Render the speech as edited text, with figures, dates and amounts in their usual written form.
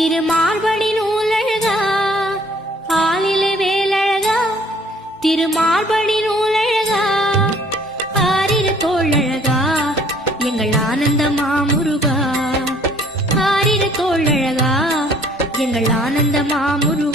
திருமார்படி நூலழகா ஆலிலே வேலழகா திருமார்படி நூலழகா ஆரிரு தோழழகா எங்கள் ஆனந்த மாமுருகா ஆரிரு தோழழகா எங்கள் ஆனந்த மாமுருகா